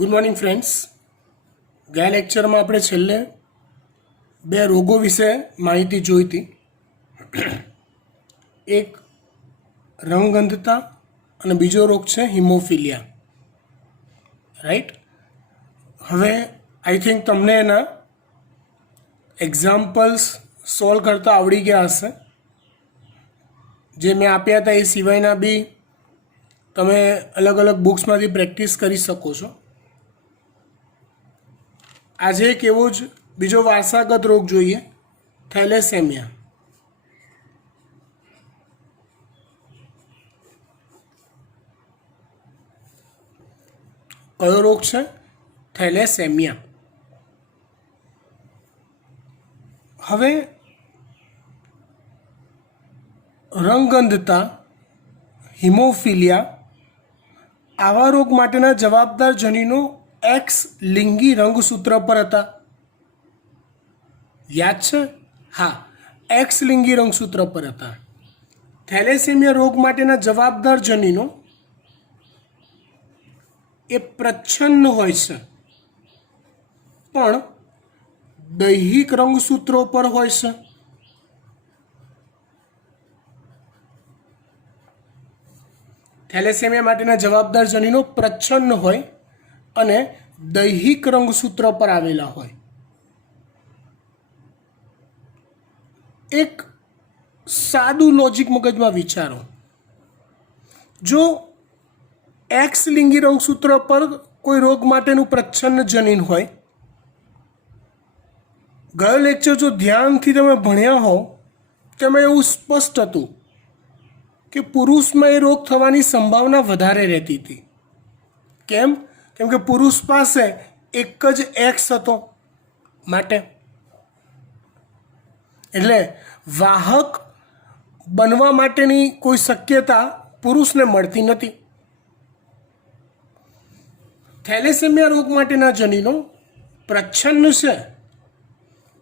Good morning friends. ગયા લેક્ચરમાં આપણે છેલ્લે બે રોગો વિશે માહિતી જોઈ હતી. એક રંગઅંધતા અને બીજો રોગ છે હિમોફિલિયા. રાઈટ. હવે આઈ થિંક તમને એના એક્ઝામ્પલ્સ સોલ્વ કરતા આવડી ગયા હશે. જે મેં આપ્યા હતા એ સિવાયના બી તમે અલગ અલગ બુક્સમાંથી પ્રેક્ટિસ કરી શકો છો. આજે એક એવો જ બીજો વારસાગત રોગ જોઈએ, થેલેસેમિયા. કયો રોગ છે? થેલેસેમિયા. હવે રંગઅંધતા, હિમોફિલિયા આવા રોગ માટેના જવાબદાર જનીનો એક્સ લિંગી રંગસૂત્ર પર હતા. યાદ છે? હા, એક્સ લિંગી રંગસૂત્ર પર હતા. થેલેસેમિયા રોગ માટેના જવાબદાર જનીનો એ પ્રચ્છન્ન હોય છે, પણ દૈહિક રંગસૂત્રો પર હોય છે. થેલેસેમિયા માટેના જવાબદાર જનીનો પ્રચ્છન્ન હોય અને દૈહિક રંગસૂત્ર પર આવેલા હોય. એક સાદું લોજિક મગજમાં વિચારો. જો એક્સ લિંગી રંગસૂત્ર પર કોઈ રોગ માટેનું પ્રચ્છન્ન જનીન હોય, ગયો લેક્ચર જો ધ્યાનથી તમે ભણ્યા હોવ તેમાં એવું સ્પષ્ટ હતું કે પુરુષમાં એ રોગ થવાની સંભાવના વધારે રહેતી હતી. કેમ? કેમ કે પુરુષ પાસે એક જ એક્સ હતો, માટે એટલે વાહક બનવા માટેની કોઈ શક્યતા પુરુષને મળતી નથી. થેલેસેમિયા રોગ માટેના જનીનો પ્રચ્છન્ન છે,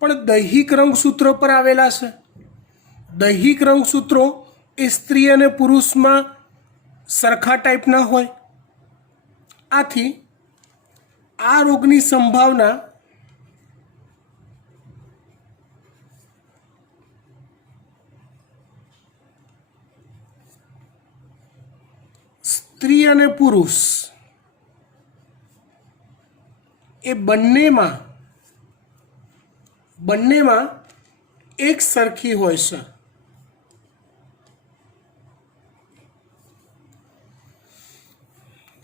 પણ દૈહિક રંગસૂત્રો પર આવેલા છે. દૈહિક રંગસૂત્રો એ સ્ત્રી અને પુરુષમાં સરખા ટાઈપના હોય. આથી આ રોગની સંભાવના સ્ત્રી અને પુરુષ એ બંનેમાં એક સરખી હોય છે.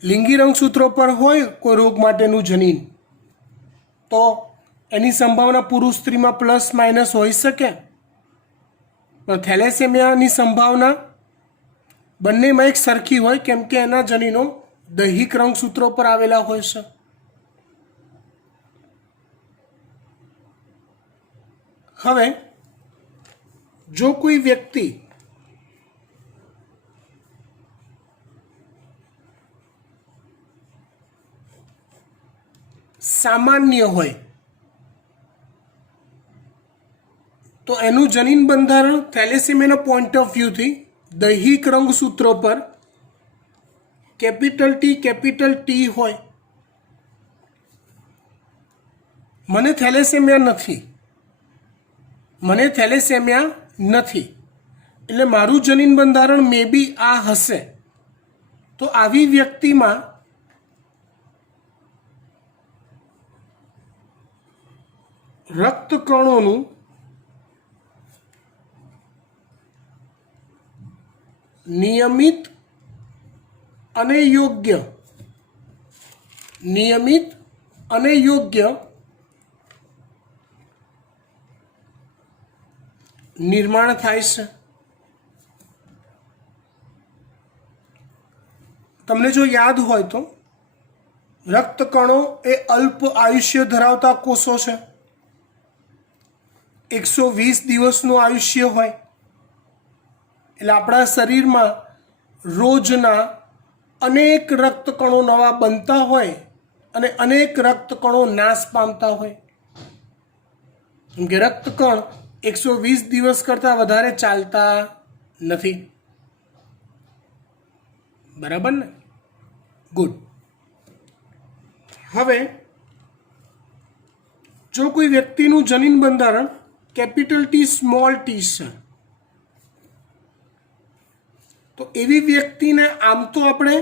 લિંગી રંગસૂત્રો પર હોય કોઈ રોગ માટેનું જનીન તો એની સંભાવના પુરુષ સ્ત્રીમાં પ્લસ માઇનસ હોઈ શકે, પણ થેલેસેમિયાની સંભાવના બંનેમાં એક સરખી હોય, કેમ કે એના જનીનો દૈહિક રંગસૂત્રો પર આવેલા હોય છે. હવે જો કોઈ વ્યક્તિ સામાન્ય હોય તો એનું જનીન બંધારણ થેલેસેમિયાના પોઈન્ટ ઓફ વ્યૂથી દૈહિક રંગસૂત્રો પર કેપિટલ ટી હોય. મને થેલેસેમિયા નથી, એટલે મારું જનીન બંધારણ મે બી આ હશે. તો આવી વ્યક્તિમાં રક્તકણોનું નિયમિત અને યોગ્ય નિર્માણ થાય છે. તમને જો યાદ હોય તો રક્તકણો એ અલ્પ આયુષ્ય ધરાવતા કોષો છે. 120 દિવસનું આયુષ્ય હોય. એટલે આપણા શરીરમાં રોજના અનેક રક્તકણો નવા બનતા હોય અને અનેક રક્તકણો નાશ પામતા હોય. કેમ કે રક્તકણ 120 દિવસ કરતાં વધારે ચાલતા નથી. બરાબર ને? ગુડ. હવે જો કોઈ વ્યક્તિનું જનીન બંધારણ કેપિટલ ટી સ્મોલ ટી છે, તો એવી વ્યક્તિને આમ તો આપણે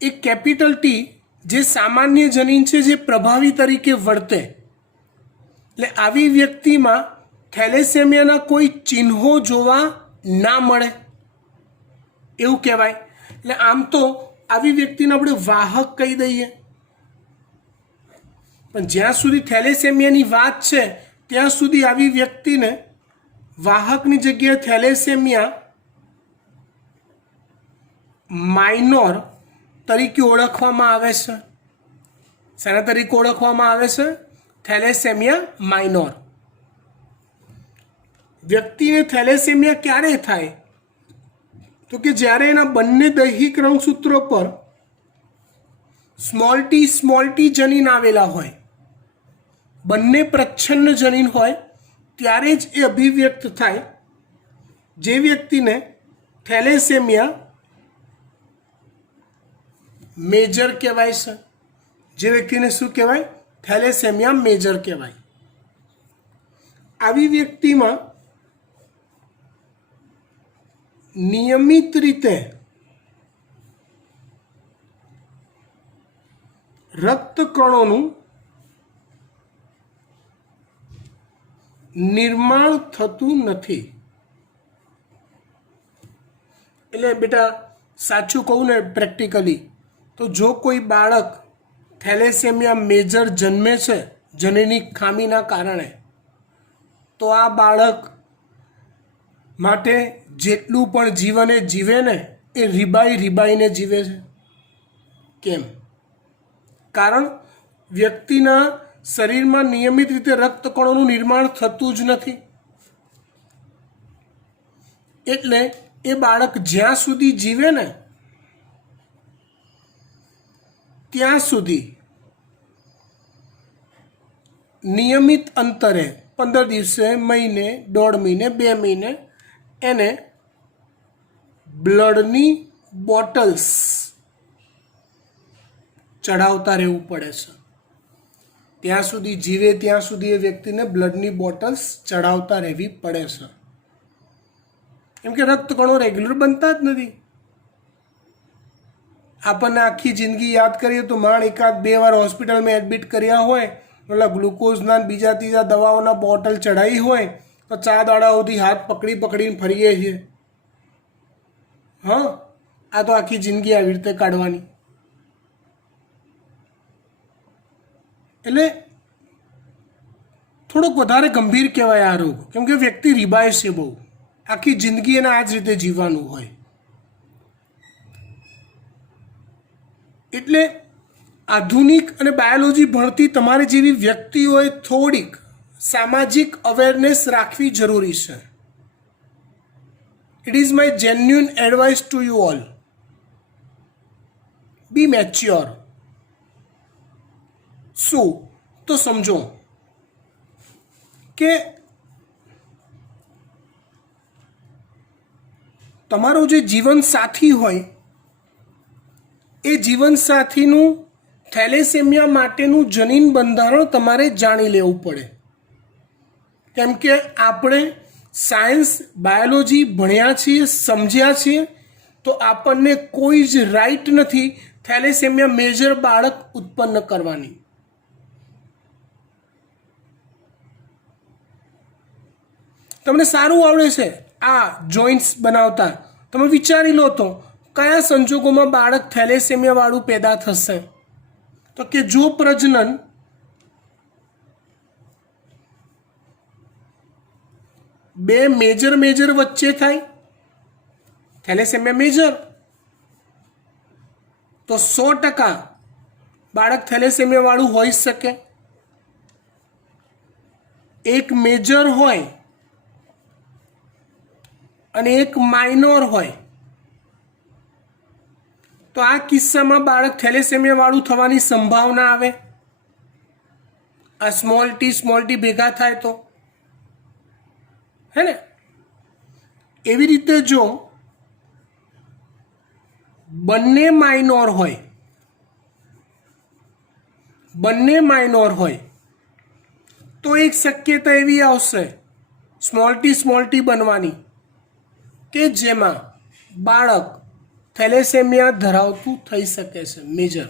એક કેપિટલ ટી જે સામાન્ય જનીન છે જે પ્રભાવી તરીકે વર્તે, એટલે આવી વ્યક્તિમાં થેલેસેમિયાના કોઈ ચિહ્નો જોવા ના મળે એવું કહેવાય. એટલે આમ તો આવી વ્યક્તિને આપણે વાહક કહી દઈએ, પણ જ્યાં સુધી થેલેસેમિયાની વાત છે ત્યાં સુધી આવી વ્યક્તિને વાહકની જગ્યાએ થેલેસેમિયા માઇનોર તરીકે ઓળખવામાં આવે છે. શેના તરીકે ઓળખવામાં આવે છે? Thalassemia minor. વ્યક્તિને થેલેસેમિયા ક્યારે થાય? તો કે જ્યારે એના બંને દૈહિક રંગસૂત્રો પર સ્મોલ ટી જનીન આવેલા હોય, બંને પ્રચ્છન્ન જનીન હોય, ત્યારે જ એ અભિવ્યક્ત થાય. જે વ્યક્તિને થેલેસેમિયા મેજર કહેવાય છે. જે વ્યક્તિને શું કહેવાય? થેલેસેમિયા મેજર કહેવાય. આવી વ્યક્તિમાં નિયમિત રીતે રક્તકણોનું નિર્માણ થતું નથી. એટલે બેટા સાચું કહું ને પ્રેક્ટિકલી, તો જો કોઈ બાળક થેલેસેમિયા મેજર જન્મે છે જનીનિક ખામીના કારણે, તો આ બાળક માટે જેટલું પણ જીવન એ જીવે ને એ રીબાઈને જીવે છે. કેમ? કારણ વ્યક્તિના શરીરમાં નિયમિત રીતે રક્તકણોનું નિર્માણ થતું જ નથી. એટલે એ બાળક જ્યાં સુધી જીવે ને ત્યાં સુધી નિયમિત અંતરે 15 દિવસે, મહિને, 1.5 મહિને, 2 મહિને એને બ્લડની બોટલ્સ ચડાવતા રહેવું પડે છે. ત્યાં સુધી જીવે ત્યાં સુધી એ વ્યક્તિને બ્લડની બોટલ્સ ચડાવતા રહેવી પડે છે. કેમ કે રક્તકણો રેગ્યુલર બનતા જ નથી. આપણને આખી જિંદગી યાદ કરીએ તો માંડ 1-2 વાર હોસ્પિટલમાં એડમિટ કર્યા હોય, એટલે ગ્લુકોઝના બીજા ત્રીજા દવાઓના બોટલ ચડાવી હોય તો 4 દાડા સુધી હાથ પકડીને ફરીએ છીએ. હા, આ તો આખી જિંદગી આવી રીતે કાઢવાની. એટલે થોડોક વધારે ગંભીર કહેવાય આ રોગ, કેમ કે વ્યક્તિ રીબાય છે બહુ, આખી જિંદગી એને આ જ રીતે જીવવાનું હોય. એટલે આધુનિક અને બાયોલોજી ભણતી તમારી જેવી વ્યક્તિઓએ થોડીક સામાજિક અવેરનેસ રાખવી જરૂરી છે. It is my genuine advice to you all. Be mature. શું? તો સમજો કે તમારો જે જીવનસાથી હોય એ જીવનસાથીનું થેલેસેમિયા માટેનું જનીન બંધારણ તમારે જાણી લેવું પડે. કેમ કે આપણે સાયન્સ બાયોલોજી ભણ્યા છીએ, સમજ્યા છીએ, તો આપણને કોઈ જ રાઈટ નથી થેલેસેમિયા મેજર બાળક ઉત્પન્ન કરવાની. તમને સારું આવડે છે આ જોઈન્ટ્સ બનાવતા, તમે વિચારી લો તો કયા સંજોગોમાં બાળક થેલેસેમિયા વાળું પેદા થશે? તો કે જો પ્રજનન બે મેજર વચ્ચે થાય, થેલેસેમિયા મેજર, તો 100% બાળક થેલેસેમિયા વાળું હોઈ શકે. એક મેજર હોય અને એક માઇનોર હોય, તો આ કિસ્સામાં બાળક થેલેસેમિયા વાળું થવાની સંભાવના આવે. આ સ્મોલ ટી ભેગા થાય તો, હે ને? એવી રીતે જો બંને માઇનોર હોય બંને માઇનોર હોય તો એક શક્યતા એવી આવશે સ્મોલ ટી બનવાની કે જેમાં બાળક થેલેસેમિયા ધરાવતું થઈ શકે છે મેજર,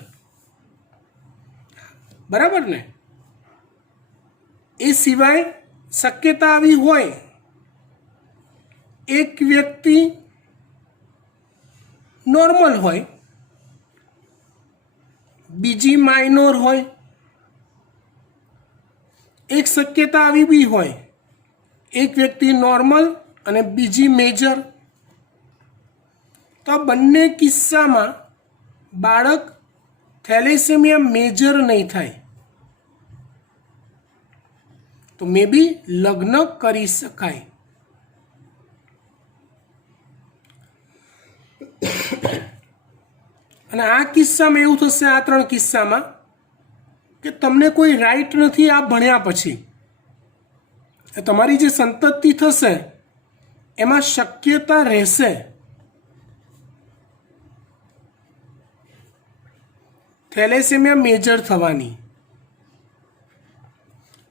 બરાબર ને? એ સિવાય શક્યતા આવી હોય એક વ્યક્તિ નોર્મલ હોય, બીજી માઇનોર હોય, એક શક્યતા આવી બી હોય એક વ્યક્તિ નોર્મલ અને બીજી મેજર. તો આ બંને કિસ્સામાં બાળક થેલેસેમિયા મેજર નહીં થાય, તો મે બી લગ્ન કરી શકાય. અને આ કિસ્સામાં એવું થશે, આ ત્રણ કિસ્સામાં, કે તમને કોઈ રાઈટ નથી આ ભણ્યા પછી. તમારી જે સંતતિ થશે એમાં શક્યતા રહેશે થેલેસેમિયા મેજર થવાની,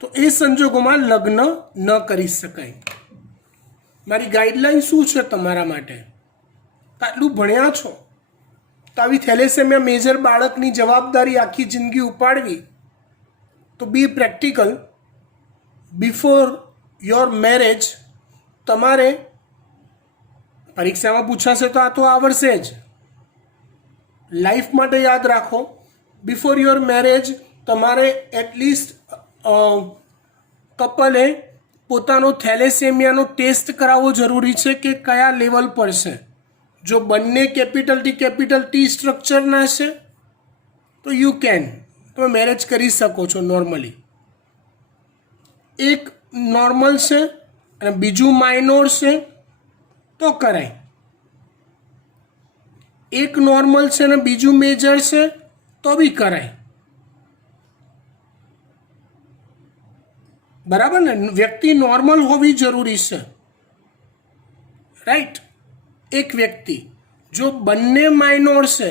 તો એ સંજોગોમાં લગ્ન ન કરી શકાય. મારી ગાઈડલાઈન શું છે તમારા માટે? આટલું ભણ્યા છો તો આવી થેલેસેમિયા મેજર બાળકની જવાબદારી આખી જિંદગી ઉપાડવી, તો બી પ્રેક્ટિકલ. બિફોર યોર મેરેજ તમારે પરીક્ષામાં પૂછાશે તો આ તો આવડશે જ, લાઈફ માટે યાદ રાખો. બિફોર યોર મેરેજ તમારે એટલીસ્ટ કપલે પોતાનો થેલેસેમિયાનો ટેસ્ટ કરાવવો જરૂરી છે કે કયા લેવલ પર છે. જો બંને કેપિટલ ટી સ્ટ્રક્ચરના છે તો યુ કેન, તમે મેરેજ કરી શકો છો નોર્મલી. એક નોર્મલ છે અને બીજું માઇનોર છે તો કરાય. એક નોર્મલ છે અને બીજું મેજર છે તો બી કરાય, બરાબર ને? વ્યક્તિ નોર્મલ હોવી જરૂરી છે, રાઈટ? એક વ્યક્તિ જો બંને માઇનોર છે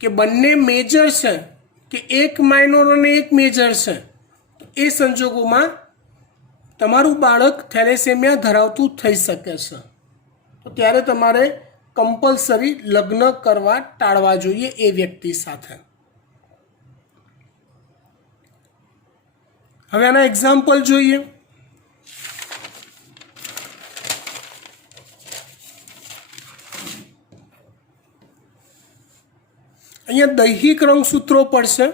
કે બંને મેજર છે કે એક માઇનોર અને એક મેજર છે, તો એ સંજોગોમાં તમારું બાળક થેલેસેમિયા ધરાવતું થઈ શકે છે. તો ત્યારે તમારે કમ્પલસરી લગ્ન કરવા ટાળવા જોઈએ એ વ્યક્તિ સાથે. હવે આના એક્ઝામ્પલ જોઈએ. અહીંયા દૈહિક રંગસૂત્રો પડશે,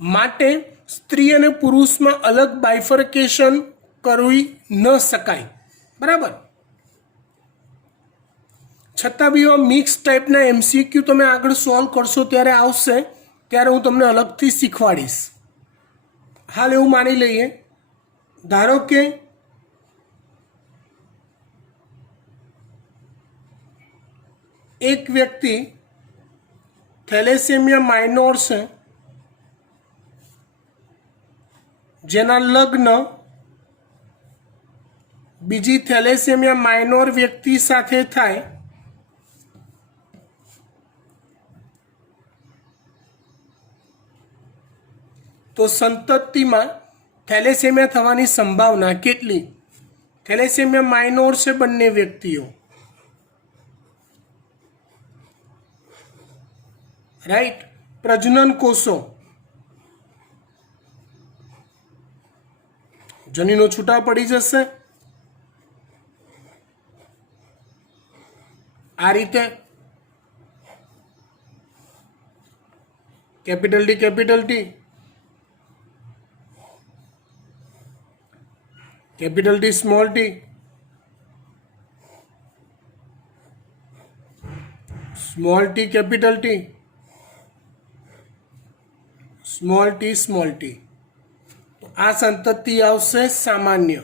માટે સ્ત્રી અને પુરુષમાં અલગ બાયફર્કેશન કરવી ન શકાય, બરાબર? છતાં બી મિક્સ ટાઈપના MCQ તમે આગળ સોલ્વ કરશો ત્યારે આવશે, ત્યારે હું તમને અલગથી શીખવાડીશ. હાલ એવું માની લઈએ, ધારો કે એક વ્યક્તિ થેલેસેમિયા માઇનોર છે જેના લગ્ન બીજી થેલેસેમિયા માઇનોર વ્યક્તિ સાથે થાય તો સંતતિમાં થેલેસેમિયા થવાની સંભાવના કેટલી? થેલેસેમિયા માઇનોર છે બંને વ્યક્તિઓ, રાઈટ? પ્રજનન કોષો જનીનો છૂટા પડી જશે આ રીતે. Capital T small T, small T capital T, small T. તો આ સંતતિ આવશે સામાન્ય.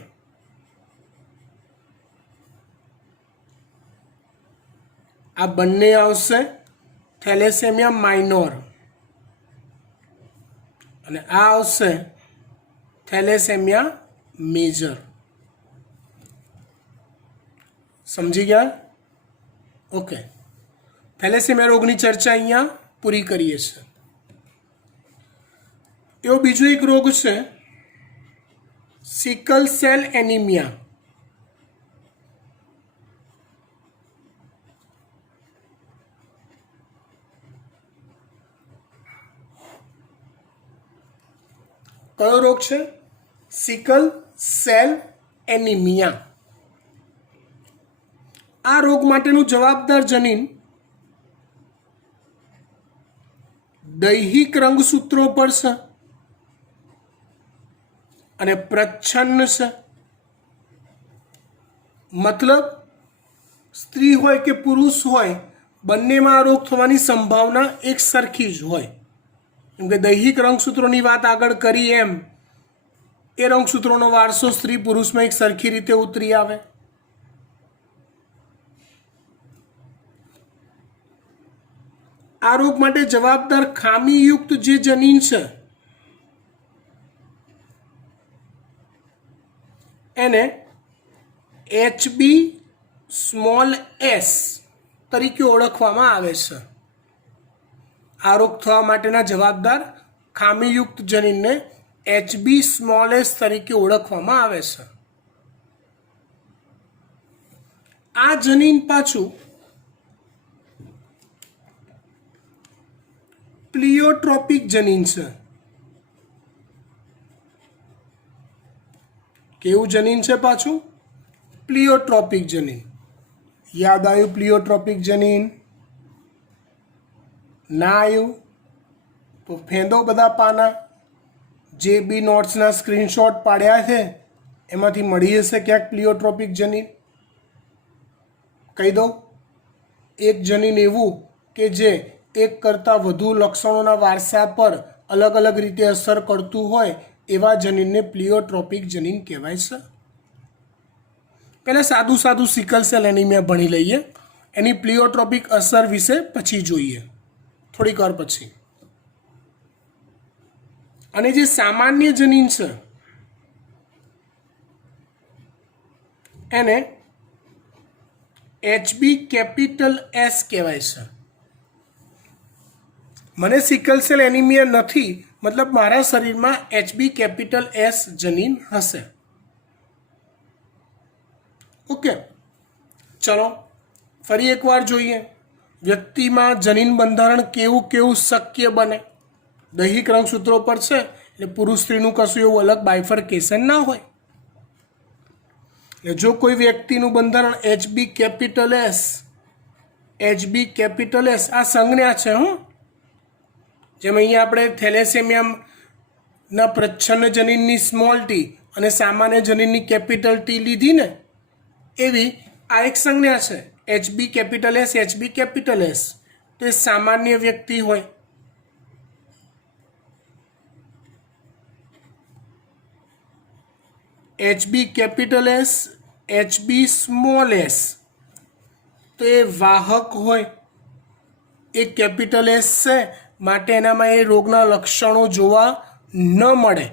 આ બંને આવશે થેલેસેમિયા માઇનોર અને આ આવશે થેલેસેમિયા મેજર. સમજી ગયા? ઓકે. થેલેસેમિયા રોગની ચર્ચા અહીંયા પૂરી કરીએ છીએ. એવો બીજો એક રોગ છે સિકલ સેલ એનિમિયા. કયો રોગ છે? Sickle cell anaemia. આ રોગ માટેનું જવાબદાર જનીન દૈહિક રંગસૂત્રો પર છે અને પ્રચ્છન્ન છે. મતલબ સ્ત્રી હોય કે પુરુષ હોય બંનેમાં આ રોગ થવાની સંભાવના એક સરખી જ હોય. કેમ કે દૈહિક રંગસૂત્રોની વાત આગળ કરી એમ એ રંગસૂત્રોનો વારસો સ્ત્રી પુરુષમાં એક સરખી રીતે ઉતરી આવે. આ રોગ માટે જવાબદાર ખામીયુક્ત જે જનીન છે એને HB-S તરીકે ઓળખવામાં આવે છે. આ રોગ થવા માટેના જવાબદાર ખામીયુક્ત જનીનને HB-S તરીકે ઓળખવામાં આવે છે. આ જનીન પાછું પ્લિયોટ્રોપિક જનીન છે. કેવું જનીન છે પાછું? પ્લિયોટ્રોપિક જનીન. યાદ આવ્યું પ્લિયોટ્રોપિક જનીન? ના આવ્યું તો ફેંદો બધા પાના. જે બી નોટ્સના સ્ક્રીનશોટ પાડ્યા છે એમાંથી મળી જશે ક્યાંક પ્લિયોટ્રોપિક જનીન. કહી દઉં, એક જનીન એવું કે જે એક કરતાં વધુ લક્ષણોના વારસા પર અલગ અલગ રીતે અસર કરતું હોય એવા જનીનને પ્લિયોટ્રોપિક જનીન કહેવાય છે. પહેલાં સાદું સિકલ સેલ એનિમિયા ભણી લઈએ. એની પ્લિયોટ્રોપિક અસર વિશે પછી જોઈએ, થોડીક વાર પછી. અને જે સામાન્ય જનીન છે એને HB-S કહેવાય છે. મને સિકલ સેલ એનિમિયા નથી, મતલબ મારા શરીરમાં HB-S જનીન હશે. ઓકે, ચલો ફરી એકવાર જોઈએ વ્યક્તિમાં જનીન બંધારણ કેવું કેવું શક્ય બને. દૈહિક રંગસૂત્રો પર છે એટલે પુરુષ સ્ત્રીનું કશું એવું અલગ બાયફર્કેશન ના હોય. એટલે જો કોઈ વ્યક્તિનું બંધારણ HB-S આ સંજ્ઞા છે. જેમ અહીંયા આપણે થેલેસેમિયાના પ્રચ્છન્ન જનીનની સ્મોલ ટી અને સામાન્ય જનીનની કેપિટલ ટી લીધી ને, એવી આ એક સંજ્ઞા છે HB-S. તો એ સામાન્ય વ્યક્તિ હોય. HB-S, HB-s તો એ વાહક હોય. એ કેપિટલ S છે માટે એનામાં એ રોગના લક્ષણો જોવા ન મળે,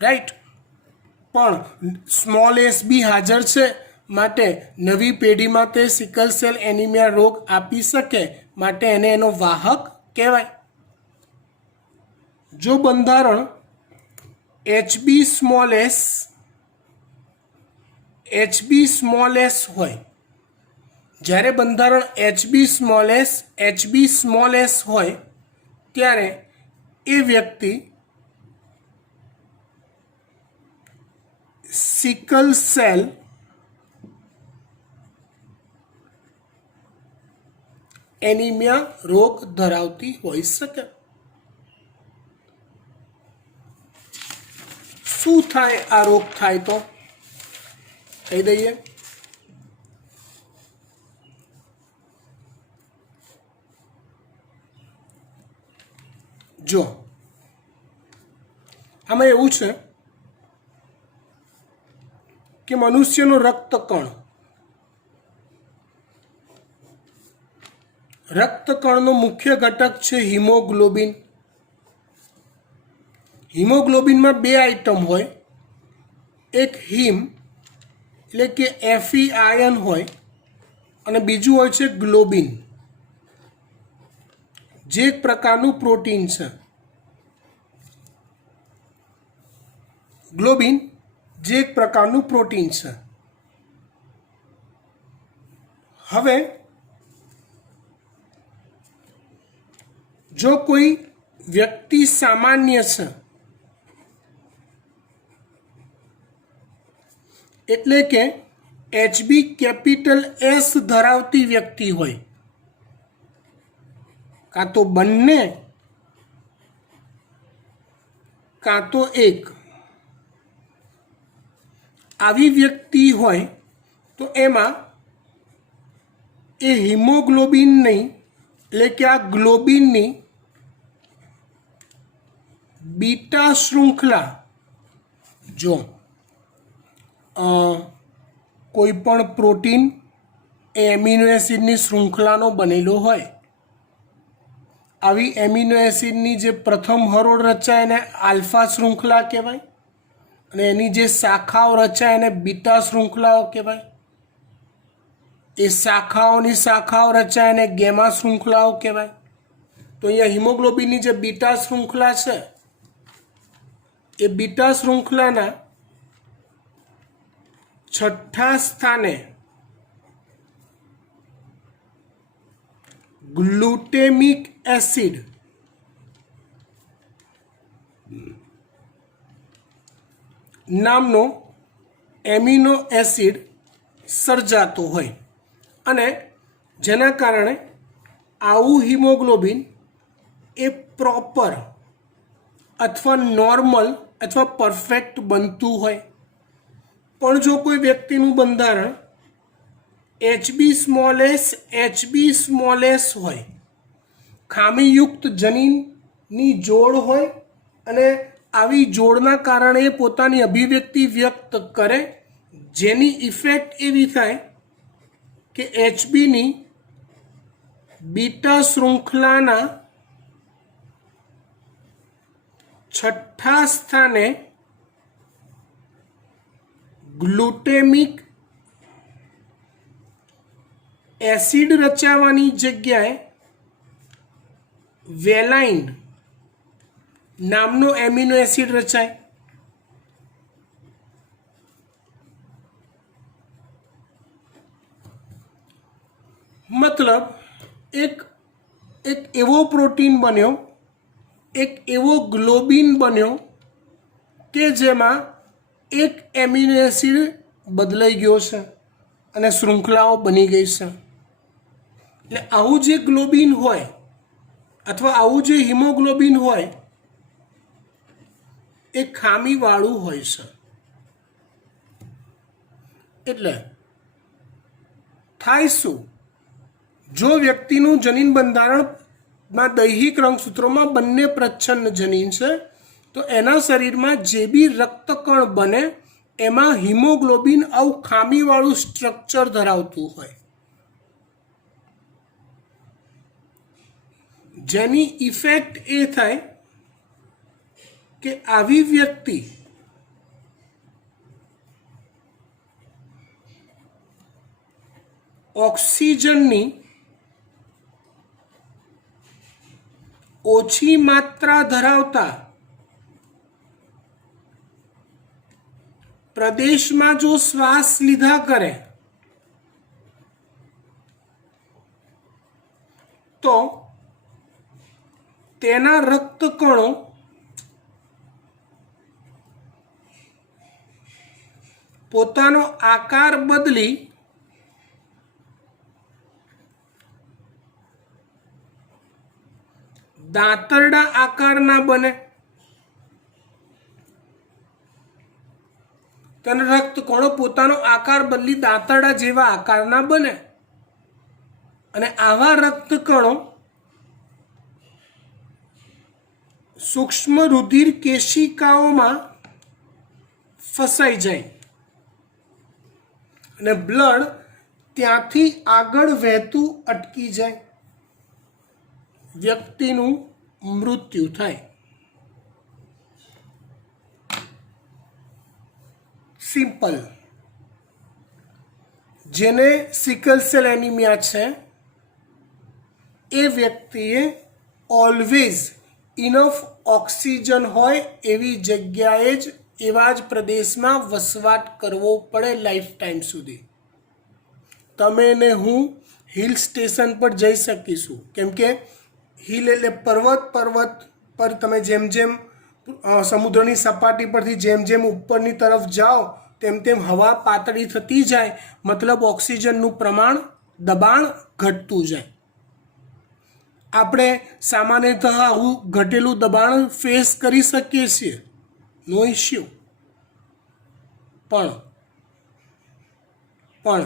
રાઈટ. પણ સ્મોલ s બી હાજર છે માટે નવી પેઢીમાં તે સિકલ સેલ એનિમિયા રોગ આપી શકે માટે એને એનો વાહક કહેવાય. જો બંધારણ HB-s હોય, જ્યારે બંધારણ HB-s હોય ત્યારે એ વ્યક્તિ સિકલ સેલ એનિમિયા રોગ ધરાવતી હોઈ શકે. શું થાય આ રોગ થાય તો કહી દઈએ. જો આમાં એવું છે કે મનુષ્યનો રક્તકણનો મુખ્ય ઘટક છે હિમોગ્લોબિન. હિમોગ્લોબિનમાં બે આઇટમ હોય. એક હિમ એટલે કે Fe આયન હોય અને બીજું હોય છે ગ્લોબિન, જે એક પ્રકારનું પ્રોટીન છે. ગ્લોબિન જે એક પ્રકારનું પ્રોટીન છે. હવે જો કોઈ વ્યક્તિ સામાન્ય છે, એટલે કે HB કેપિટલ S ધરાવતી વ્યક્તિ હોય, કાં તો બંને કાં તો એક, આવી વ્યક્તિ હોય તો એમાં એ હિમોગ્લોબિનની એટલે કે આ ગ્લોબિનની બીટા શૃંખલા, જો કોઈ પણ પ્રોટીન એ એમિનો એસિડની શૃંખલાનો બનેલો હોય, આવી એમિનો એસિડની જે પ્રથમ હરોળ રચાય એને આલ્ફા શૃંખલા કહેવાય, અને એની જે શાખાઓ રચાય એને બીટા શૃંખલાઓ કહેવાય. એ શાખાઓની શાખાઓ રચાય એને ગેમા શૃંખલાઓ કહેવાય. તો અહીંયા હિમોગ્લોબિનની જે બીટા શૃંખલા છે, એ બીટા શૃંખલાના છઠ્ઠા સ્થાને ગ્લુટેમિક એસિડ નામનો એમિનો એસિડ સર્જાતો હોય, અને જેના કારણે આવું હિમોગ્લોબિન એ પ્રોપર અથવા નોર્મલ અથવા પરફેક્ટ બનતું હોય. પણ જો કોઈ વ્યક્તિનું બંધારણ HB સ્મોલ s હોય, ખામીયુક્ત જનીનની જોડ હોય, અને આવી જોડના કારણે પોતાની અભિવ્યક્તિ વ્યક્ત કરે, જેની ઇફેક્ટ એવી થાય કે HBની બીટા શૃંખલાના છઠ્ઠા સ્થાને ગ્લુટેમિક એસિડ રચાવાની જગ્યાએ વેલાઇન નામનો એમિનો એસિડ રચાય. મતલબ એક એવો પ્રોટીન બન્યો, એક એવો ગ્લોબિન બન્યો કે જેમાં એક એમિનો એસિડ બદલાઈ ગયો છે અને શૃંખલાઓ બની ગઈ છે. એટલે આવું જે ગ્લોબિન હોય અથવા આવું જે હિમોગ્લોબિન હોય એ ખામીવાળું હોય છે. એટલે થાય શું? જો વ્યક્તિનું જનીન બંધારણમાં દૈહિક રંગસૂત્રોમાં બંને પ્રચ્છન્ન જનીન છે, તો એના શરીરમાં જે બી રક્તકણ બને એમાં હિમોગ્લોબિન આવું ખામીવાળું સ્ટ્રક્ચર ધરાવતું હોય, જેની ઇફેક્ટ એ થાય કે આવી વ્યક્તિ ઓક્સિજનની ઓછી માત્રા ધરાવતા પ્રદેશમાં જો શ્વાસ લીધા કરે તો તેના રક્તકણો પોતાનો આકાર બદલી દાંતરડા આકારના બને. તેના રક્તકણો પોતાનો આકાર બદલી દાંતરડા જેવા આકારના બને, અને આવા રક્તકણો સૂક્ષ્મ રુધિર કેશિકાઓમાં ફસાઈ જાય અને બ્લડ ત્યાંથી આગળ વહેતું અટકી જાય, વ્યક્તિનું મૃત્યુ થાય. સિમ્પલ. જેને સિકલ સેલ એનિમિયા છે એ વ્યક્તિએ ઓલવેઝ ઇનફ ઓક્સિજન હોય એવી જગ્યાએ જ એવા જ પ્રદેશમાં વસવાટ કરવો પડે લાઈફ ટાઈમ સુધી. તમે ને હું હિલ સ્ટેશન પર જઈ શકીશું, કેમ કે હિલ એટલે પર્વત પર તમે જેમ જેમ સમુદ્રની સપાટી પરથી જેમ જેમ ઉપરની તરફ જાઓ તેમ તેમ હવા પાતળી થતી જાય, મતલબ ઓક્સિજનનું પ્રમાણ દબાણ ઘટતું જાય. આપણે સામાન્યતઃ આવું ઘટેલું દબાણ ફેસ કરી શકીએ છીએ, નો ઇશ્યુ. પણ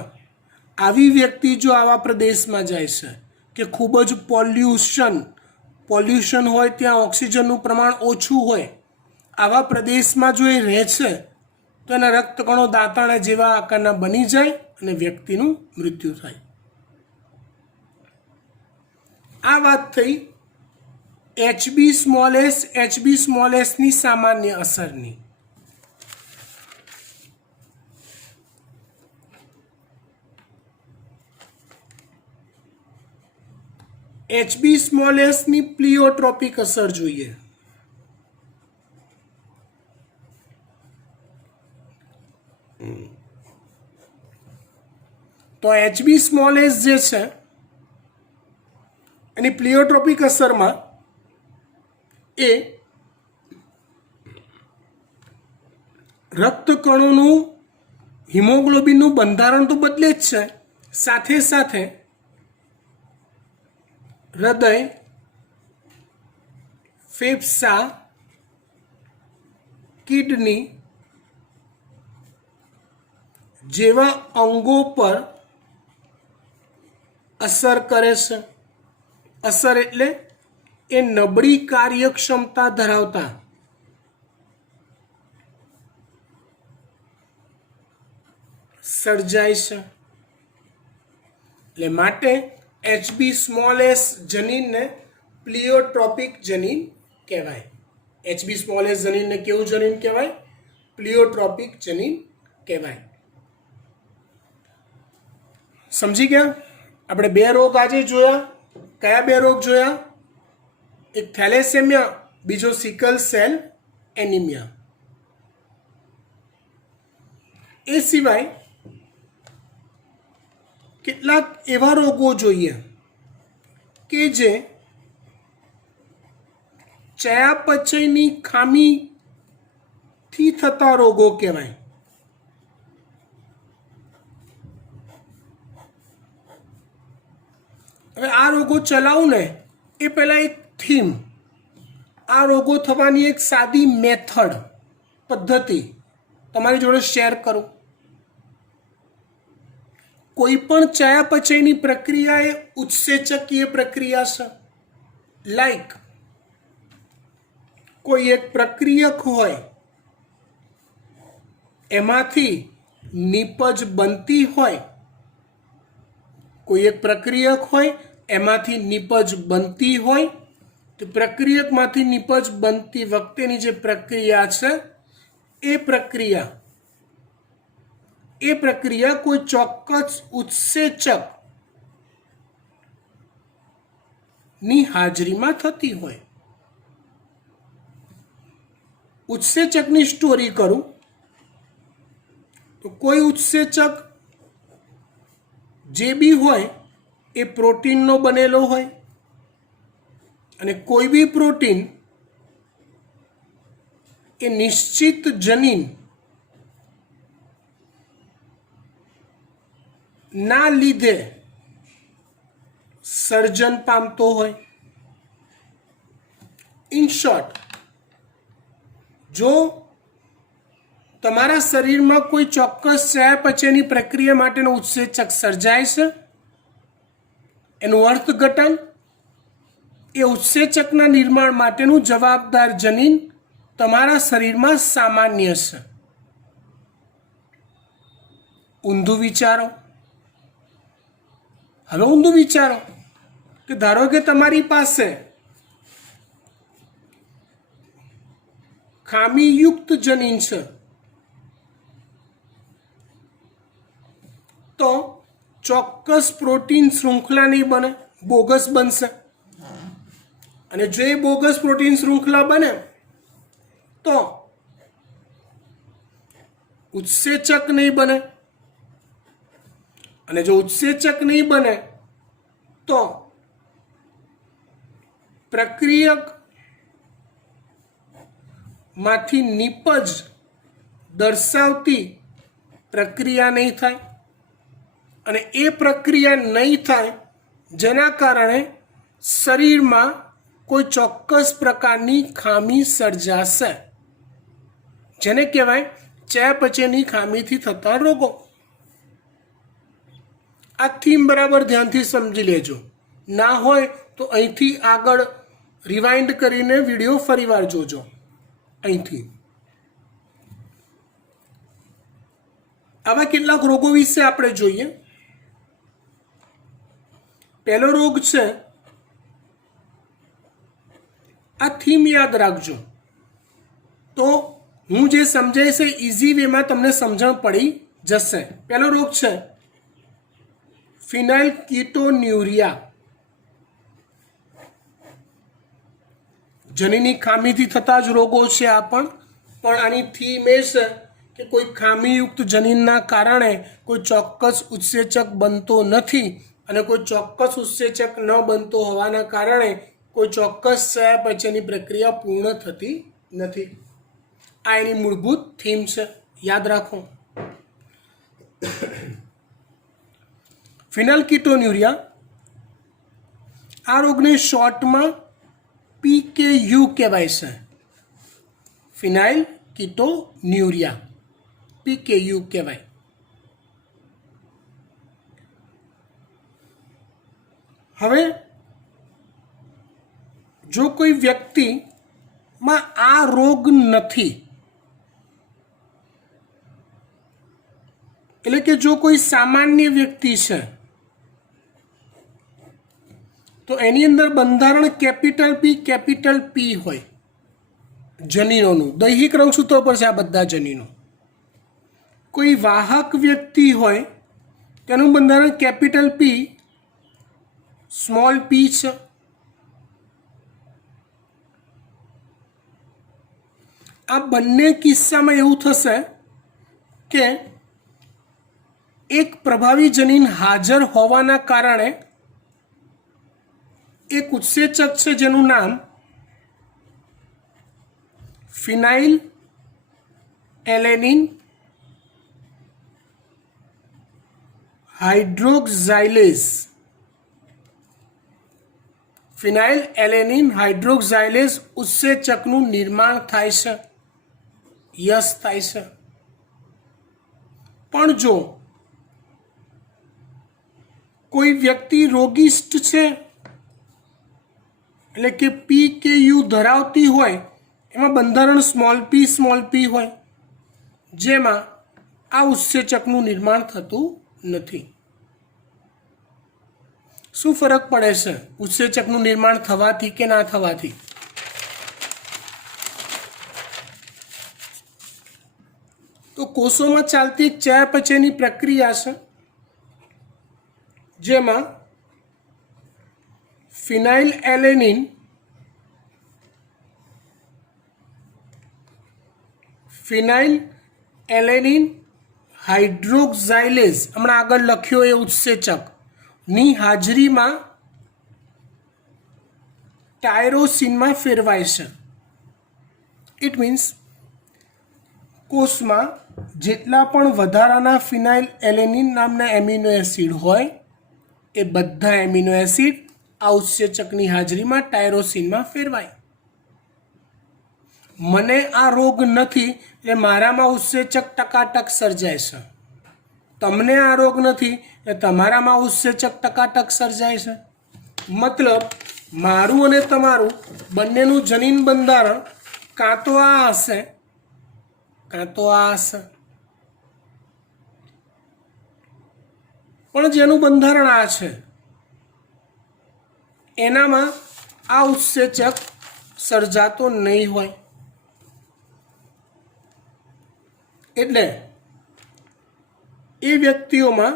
આવી વ્યક્તિ જો આવા પ્રદેશમાં જાય છે કે ખૂબ જ પોલ્યુશન હોય, ત્યાં ઓક્સિજનનું પ્રમાણ ઓછું હોય, આવા પ્રદેશમાં જો એ રહે છે તો એના રક્તકણો દાંતાળા જેવા આકારના બની જાય અને વ્યક્તિનું મૃત્યુ થાય. આ વાત થઈ HB સ્મોલ એસની સામાન્ય અસરની. HB સ્મોલ એસની પ્લિયોટ્રોપિક અસર જોઈએ. તો HB સ્મોલ એસ જે છે એની પ્લિયોટ્રોપિક અસરમાં એ રક્તકણોનું હિમોગ્લોબિનનું બંધારણ તો બદલે જ છે, સાથે સાથે હૃદય, ફેફસા, કિડની જેવા અંગો પર અસર કરે છે. અસર એટલે એ નબળી કાર્યક્ષમતા ધરાવતા સર્જાય છે. એટલે માટે HB સ્મોલ એસ જનીનને પ્લિયોટ્રોપિક જનીન કહેવાય. HB સ્મોલ એસ જનીનને કેવું જનીન કહેવાય? પ્લિયોટ્રોપિક જનીન કહેવાય. સમજી ગયા? આપણે બે રોગ આજે જોયા. કયા બે રોગ જોયા? એક થેલેસેમિયા, બીજો સિકલ સેલ એનિમિયા. એ સિવાય કેટલાક એવા રોગો જોઈએ કે જે ચયાપચયની ખામીથી થતા રોગો કહેવાય. હવે આ રોગો ચલાવું ને એ પહેલાં એક થીમ, આ રોગો થવાની એક સાદી મેથડ, પદ્ધતિ તમારી જોડે શેર કરું. કોઈ પણ ચયાપચયની પ્રક્રિયા એ ઉત્સેચકીય પ્રક્રિયા છે. લાઈક કોઈ એક પ્રક્રિયક હોય, એમાંથી નીપજ બનતી હોય, કોઈ એક પ્રક્રિયક હોય એમાંથી નીપજ બનતી હોય, તો પ્રક્રિયકમાંથી નીપજ બનતી વખતેની જે પ્રક્રિયા છે એ પ્રક્રિયા કોઈ ચોક્કસ ઉત્સેચક ની હાજરીમાં થતી હોય. ઉત્સેચકની સ્ટોરી કરું તો કોઈ ઉત્સેચક જે બી હોય એ પ્રોટીનનો બનેલો હોય, અને કોઈ બી પ્રોટીન એ નિશ્ચિત જનીન ના લીધે સર્જન પામતો હોય. ઇન શોર્ટ, જો તમારા શરીરમાં કોઈ ચોક્કસ ચયાપચયની પ્રક્રિયા માટેનો ઉત્સેચક સર્જાય છે, એનું અર્થઘટન એ ઉત્સેચકના નિર્માણ માટેનું જવાબદાર જનીન તમારા શરીરમાં સામાન્ય છે. ઊંધું વિચારો. હવે ઊંધું વિચારો કે ધારો કે તમારી પાસે ખામીયુક્ત જનીન છે, તો ચોક્કસ પ્રોટીન શૃંખલા નહીં બને, બોગસ બનશે. અને જો એ બોગસ પ્રોટીન શૃંખલા બને તો ઉત્સેચક નહીં બને, અને જો ઉત્સેચક નહીં બને તો પ્રક્રિયક માંથી નિપજ દર્શાવતી પ્રક્રિયા નહીં થાય, અને એ પ્રક્રિયા નહીં થાય જેના કારણે શરીરમાં કોઈ ચોક્કસ પ્રકારની ખામી સર્જાશે, જેને કહેવાય ચયાપચયની ખામીથી થતા રોગો. આ થીમ બરાબર ધ્યાનથી સમજી લેજો. ના હોય તો અહીંથી આગળ રિવાઇન્ડ કરીને વિડીયો ફરીવાર જોજો. અહીંથી આવા કેટલાક રોગો વિશે આપણે જોઈએ. પહેલો રોગ છે, આ થીમ યાદ રાખજો તો હું જે સમજાઈશ એ ઇઝી વેમાં તમને સમજણ પડી જશે. પહેલો રોગ છે ફિનાઇલ કીટોન્યુરિયા. જનીની ખામીથી થતા જ રોગો છે આ પણ આની થીમ એ છે કે કોઈ ખામીયુક્ત જનીનના કારણે કોઈ ચોક્કસ ઉત્સેચક બનતો નથી, અને કોઈ ચોક્કસ ઉત્સેચક ન બનતો હોવાના કારણે કોઈ ચોક્કસ ચયાપચયની પ્રક્રિયા પૂર્ણ થતી નથી. આ એની મૂળભૂત થીમ છે, યાદ રાખો. ફિનાઇલ કીટોન્યુરિયા, આ રોગને શોર્ટમાં PKU કહેવાય છે. ફિનાઇલ કીટોન્યુરિયા PKU કહેવાય. હવે જો કોઈ વ્યક્તિમાં આ રોગ નથી, એટલે કે જો કોઈ સામાન્ય વ્યક્તિ છે તો એની અંદર બંધારણ કેપિટલ P હોય જનીનોનું. દૈહિક રંગસૂત્રો પર છે આ બધા જનીનો. કોઈ વાહક વ્યક્તિ હોય તેનું બંધારણ કેપિટલ P સ્મોલ p છે. આ બંને કિસ્સામાં એવું થશે કે એક પ્રભાવી જનીન હાજર હોવાના કારણે એક ઉત્સેચક છે જેનું નામ ફિનાઇલ એલેનિન હાઇડ્રોક્સાઇલેઝ. ફિનાઇલ એલેનિન હાઇડ્રોક્સાઇલેઝ ઉત્સેચકનું નિર્માણ થાય છે, યસ થાય છે. પણ જો કોઈ વ્યક્તિ રોગિષ્ટ છે, એટલે કે PKU ધરાવતી હોય, એમાં બંધારણ સ્મોલ p હોય, જેમાં આ ઉત્સેચકનું નિર્માણ થતું નથી. શું ફરક પડે છે ઉત્સેચકનું નિર્માણ થવાથી કે ના થવાથી? તો કોષોમાં ચાલતી એક ચયાપચયની પ્રક્રિયા છે જેમાં ફિનાઇલ એલેનિન હાઇડ્રોક્સાઇલેઝ, હમણાં આગળ લખ્યો એ ઉત્સેચકની હાજરીમાં ટાયરોસિનમાં ફેરવાય છે. ઇટ મીન્સ કોષમાં જેટલા પણ વધારાના ફિનાઇલ એલેનિન નામના એમિનો એસિડ હોય એ બધા એમિનો એસિડ આ ઉત્સેચકની હાજરીમાં ટાયરોસિનમાં ફેરવાય. મને આ રોગ નથી એટલે મારામાં ઉત્સેચક ટકાટક સર્જાય છે. તમને આ રોગ નથી એટલે તમારામાં ઉત્સેચક ટકાટક સર્જાય છે. મતલબ મારું અને તમારું બંનેનું જનીન બંધારણ કાં તો આ હશે કાં તો આ હશે, પણ જેનું બંધારણ આ છે એનામાં આ ઉત્સેચક સર્જાતો નહીં હોય. એટલે એ વ્યક્તિઓમાં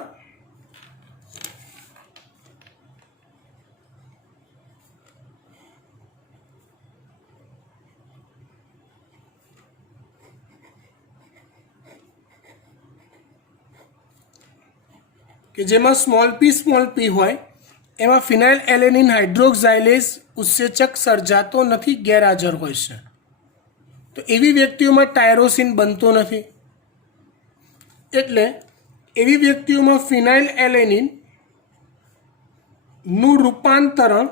કે જેમાં સ્મોલ પી હોય એમાં ફિનાઇલ એલેનિન હાઇડ્રોક્સાઇલેઝ ઉત્સેચક સર્જાતો નથી, ગેરહાજર હોય છે. તો એવી વ્યક્તિઓમાં ટાયરોસિન બનતો નથી. એટલે એવી વ્યક્તિઓમાં ફિનાઇલ એલેનિન નું રૂપાંતરણ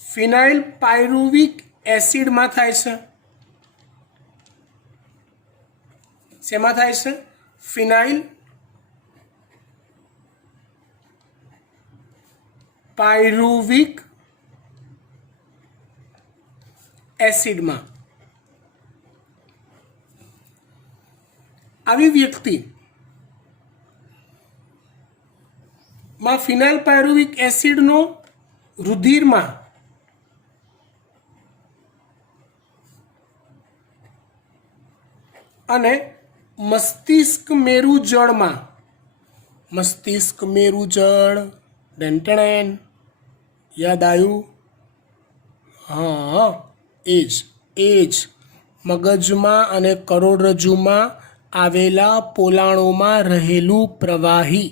ફિનાઇલ પાયરુવિક એસિડમાં થાય છે. શેમાં થાય છે? ફિનાઇલ પાયરુવિક એસિડમાં. આવી વ્યક્તિ માં ફિનાઇલ પાયરુવિક એસિડનો રુધિરમાં અને મસ્તિષ્ક મેરુજળમાં, મસ્તિષ્ક મેરુજળ ડેન્ટણેન યાદ આવ્યું? હા, એ જ મગજમાં અને કરોડરજ્જુમાં આવેલા પોલાણોમાં રહેલું પ્રવાહી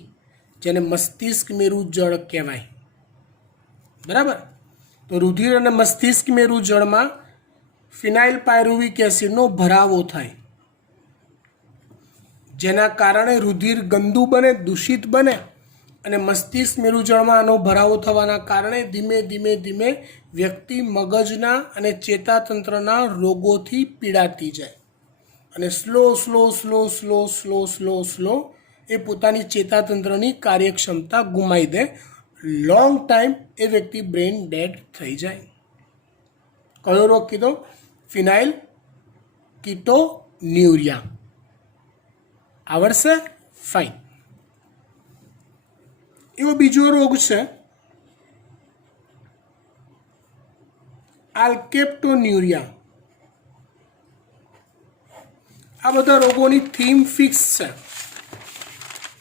જેને મસ્તિષ્ક મેરુજળ કહેવાય. બરાબર? તો રુધિર અને મસ્તિષ્ક મેરુજળમાં ફિનાઇલ પાયરુવિક એસિડનો ભરાવો થાય, જેના કારણે રુધિર ગંદુ બને, દૂષિત બને અને મસ્તિષ્ક મેરુજળમાં આનો ભરાવો થવાના કારણે ધીમે ધીમે ધીમે વ્યક્તિ મગજના અને ચેતાતંત્રના રોગોથી પીડાતી જાય અને સ્લો એ પોતાની ચેતાતંત્રની કાર્યક્ષમતા ગુમાવી દે. લોંગ ટાઈમ એ વ્યક્તિ બ્રેઇન ડેડ થઈ જાય. કયો રોગ કીધો? ફિનાઇલ કીટોન્યુરિયા. આવડશે? ફાઇન. એવો બીજો રોગ છે આલ્કેપ્ટોન્યુરિયા. આ બધા રોગોની થીમ ફિક્સ છે.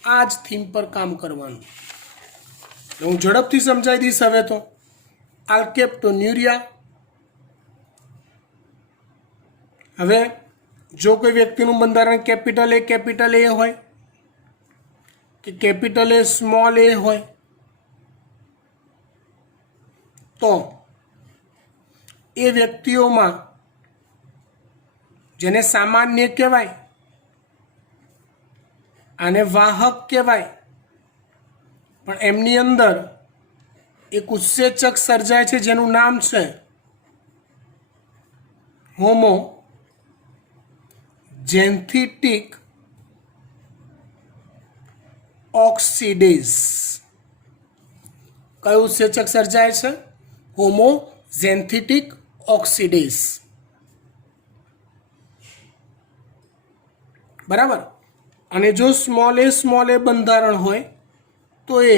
આ જ થીમ પર કામ કરવાનું. હું ઝડપથી સમજાવી દઈશ હવે તો. આલ્કેપ્ટોન્યુરિયા. હવે જો કોઈ વ્યક્તિનું બંધારણ કેપિટલ એ હોય કે કેપિટલ એ સ્મોલ એ હોય તો એ વ્યક્તિઓમાં જેને સામાન્ય કહેવાય, આને વાહક કહેવાય, પણ એમની અંદર એક ઉત્સેચક સર્જાય છે જેનું નામ છે હોમો ઝેન્થેટિક ઓક્સિડેઝ. કયું ઉત્સેચક સર્જાય છે? હોમો ઝેન્થેટિક ઓક્સિડેઝ. બરાબર? અને જો સ્મોલ એ બંધારણ હોય તો એ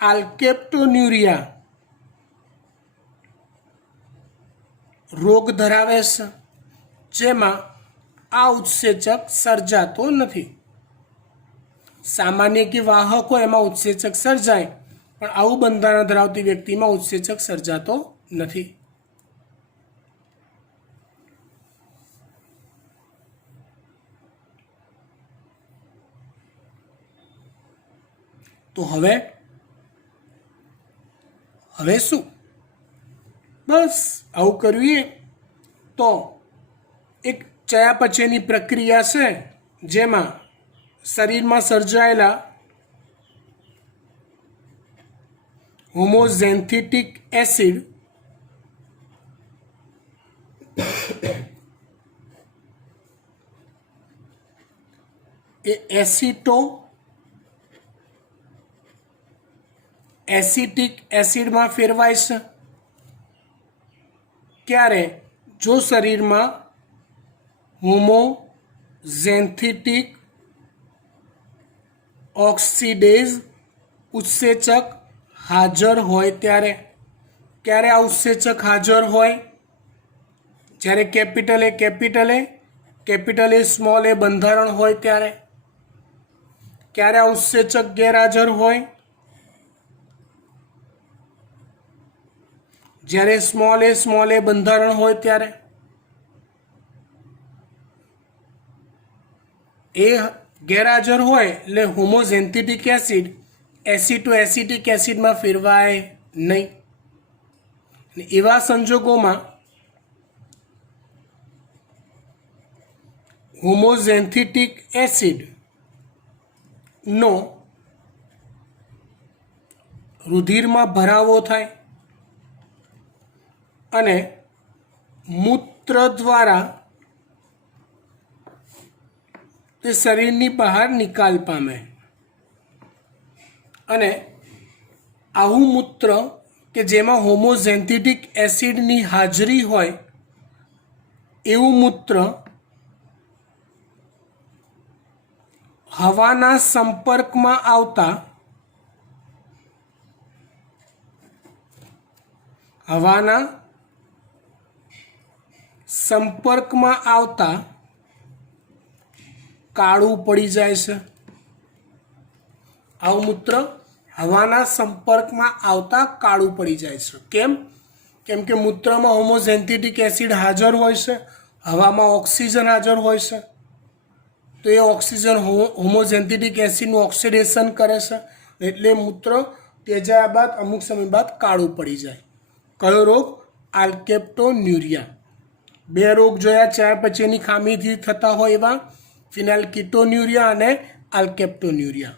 આલ્કેપ્ટોન્યુરિયા રોગ ધરાવે છે, જેમાં આ ઉત્સેચક સર્જાતો નથી. સામાન્ય કે વાહક હોય એમાં ઉત્સેચક સર્જાય, પણ આવું બંધારણ ધરાવતી વ્યક્તિમાં ઉત્સેચક સર્જાતો નથી. તો હવે શું? બસ આવું કર્યું તો એક ચયાપચયની પ્રક્રિયા છે જેમાં શરીરમાં સર્જાયેલા હોમોઝેન્થેટિક એસિડ એ એસિટિક એસિડમાં ફેરવાય છે. ક્યારે? જો શરીરમાં હોમોઝેન્થેટિક ઓક્સિડેઝ ઉત્સેચક હાજર હોય ત્યારે. ક્યારે આ ઉત્સેચક હાજર હોય? જ્યારે કેપિટલ એ સ્મોલ એ બંધારણ હોય ત્યારે. ક્યારે આ ઉત્સેચક ગેરહાજર હોય? જ્યારે સ્મોલ એ બંધારણ હોય ત્યારે. એ ગેરહાજર હોય એટલે હોમોઝેન્થેટિક એસિડ એસિડ ટુ એસિટિક એસિડમાં ફેરવાય નહીં. અને એવા સંજોગોમાં હોમોઝેન્થેટિક એસિડનો રુધિરમાં ભરાવો થાય અને મૂત્ર દ્વારા તે શરીરની બહાર નિકાલ પામે. અને આવું મૂત્ર કે જેમાં હોમોઝેન્થેટિક એસિડની હાજરી હોય એવું મૂત્ર હવાના સંપર્કમાં આવતા કાળું પડી જાય છે. આવું મૂત્ર હવાના સંપર્કમાં આવતા કાળું પડી જાય છે. કેમ કે મૂત્રમાં હોમોઝેન્થેટિક એસિડ હાજર હોય છે, હવામાં ઓક્સિજન હાજર હોય છે. તો એ ઓક્સિજન હોમોઝેન્થેટિક એસિડનું ઓક્સિડેશન કરે છે, એટલે મૂત્ર તેજાયા બાદ અમુક સમય બાદ કાળું પડી જાય. કયો રોગ? આલ્કેપ્ટોન્યુરિયા. 2 રોગ જોયા ચયાપચયની ખામીથી થતા હોય એવા, ફિનાઇલકીટોન્યુરિયા અને આલ્કેપ્ટોન્યુરિયા.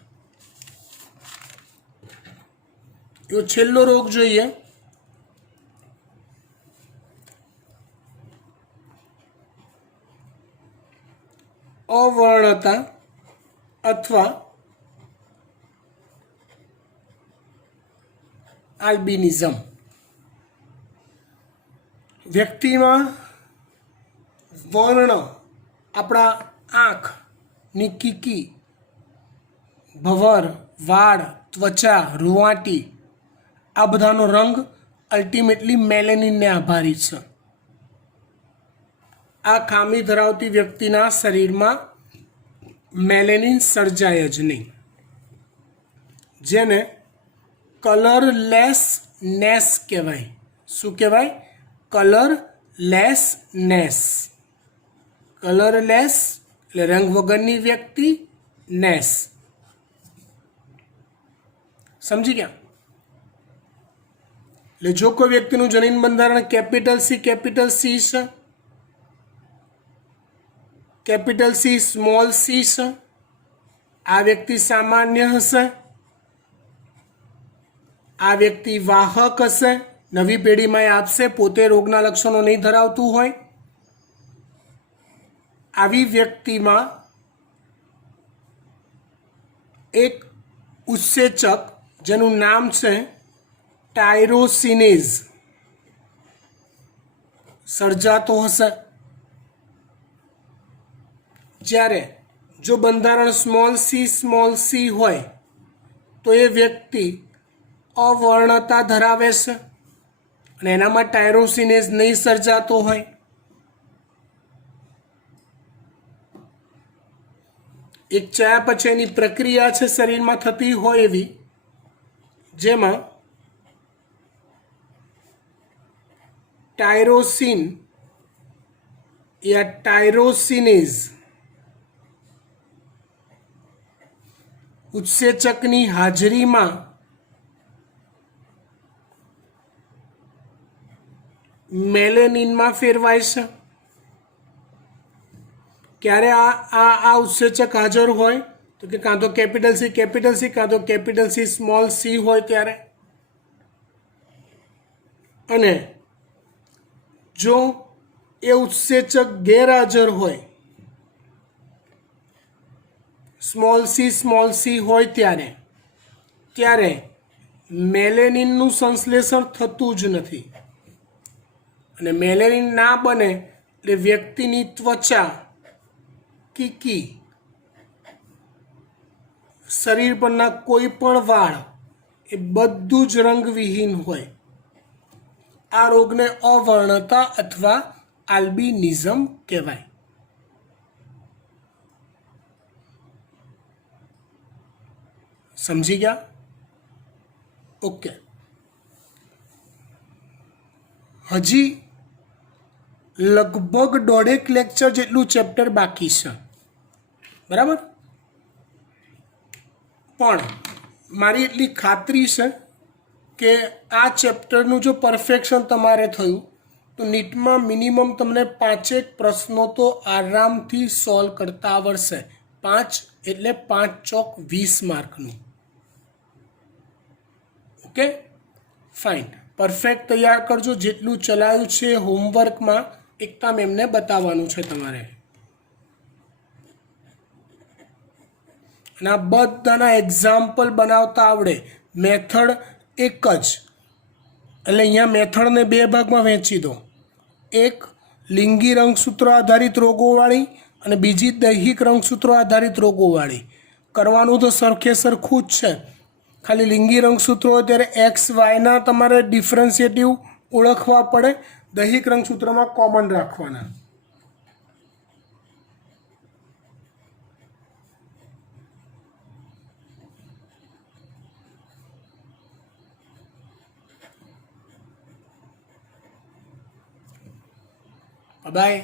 એવો છેલ્લો રોગ જોઈએ અવર્ણતા અથવા આલ્બિનિઝમ. વ્યક્તિમાં વર્ણ આપણા આંખની કીકી, ભવર, વાળ, ત્વચા, રૂંવાટી આ બધાનો રંગ અલ્ટિમેટલી મેલેનિનને આભારી છે. આ ખામી ધરાવતી વ્યક્તિના શરીરમાં મેલેનિન સર્જાય જ નહીં, જેને કલરલેસનેસ કહેવાય. શું કહેવાય? કલરલેસનેસ. કલરલેસ એટલે રંગ વગરની વ્યક્તિ, નેસ. સમજી ગયા? એટલે જો કોઈ વ્યક્તિનું જનીન બંધારણ કેપિટલ સી છે, કેપિટલ સી સ્મોલ સી છે, આ વ્યક્તિ સામાન્ય હશે, આ વ્યક્તિ વાહક હશે, નવી પેઢીમાં એ આપશે, પોતે રોગના લક્ષણો નહીં ધરાવતું હોય. આવી વ્યક્તિમાં એક ઉત્સેચક જેનું નામ છે ટાયરોસિનેઝ સર્જાતો હશે. જ્યારે જો બંધારણ સ્મોલ સી હોય તો એ વ્યક્તિ અવર્ણતા ધરાવે છે અને એનામાં ટાયરોસિનેઝ નહીં સર્જાતો હોય. એક ચયાપચયની પ્રક્રિયા છે શરીરમાં થતી હોય એવી, જેમાં ટાયરોસિન યા ટાયરોસિનેઝ ઉત્સેચકની હાજરીમાં મેલેનિનમાં ફેરવાય છે. ક્યારે આ ઉત્સેચક હાજર હોય તો કે કાં તો કેપિટલ સી કાં તો કેપિટલ સી સ્મોલ સી હોય ત્યારે. અને જો એ ઉત્સેચક ગેરહાજર હોય, સ્મોલ સી હોય ત્યારે મેલેનિનનું સંશ્લેષણ થતું જ નથી. અને મેલેનિન ના બને એટલે વ્યક્તિની ત્વચા, કીકી, શરીર પરના કોઈ પણ વાળ એ બધું જ રંગવિહીન હોય. આ રોગને અવર્ણતા અથવા આલ્બિનિઝમ કહેવાય. સમજી ગયા? ઓકે. હજી લગભગ 1.5 લેક્ચર જેટલું ચેપ્ટર બાકી છે. બરાબર. પણ મારી એટલી ખાતરી છે કે આ ચેપ્ટરનું જો પરફેક્શન તમારે થયું તો નીટમાં મિનિમમ તમને 5 પ્રશ્નો તો આરામથી સોલ્વ કરતા આવડશે. 5 એટલે 5 ચોક 20 માર્કનું. Okay fine. પરફેક્ટ તૈયાર કરજો. જેટલું ચલાવ્યું છે હોમવર્કમાં એકતા મેમને બતાવવાનું છે તમારે. અને આ બધાના એક્ઝામ્પલ બનાવતા આવડે. મેથડ એક જ, એટલે અહીંયા મેથડને 2 ભાગમાં વહેંચી દો. એક લિંગી રંગસૂત્રો આધારિત રોગોવાળી અને બીજી દૈહિક રંગસૂત્રો આધારિત રોગોવાળી. કરવાનું તો સરખે સરખું જ છે. ખાલી લિંગી રંગસૂત્રો હોય ત્યારે એક્સ વાયના તમારે ડિફરન્શિએટિવ ઓળખવા પડે. દૈહિક રંગસૂત્રમાં કોમન રાખવાના. બાય.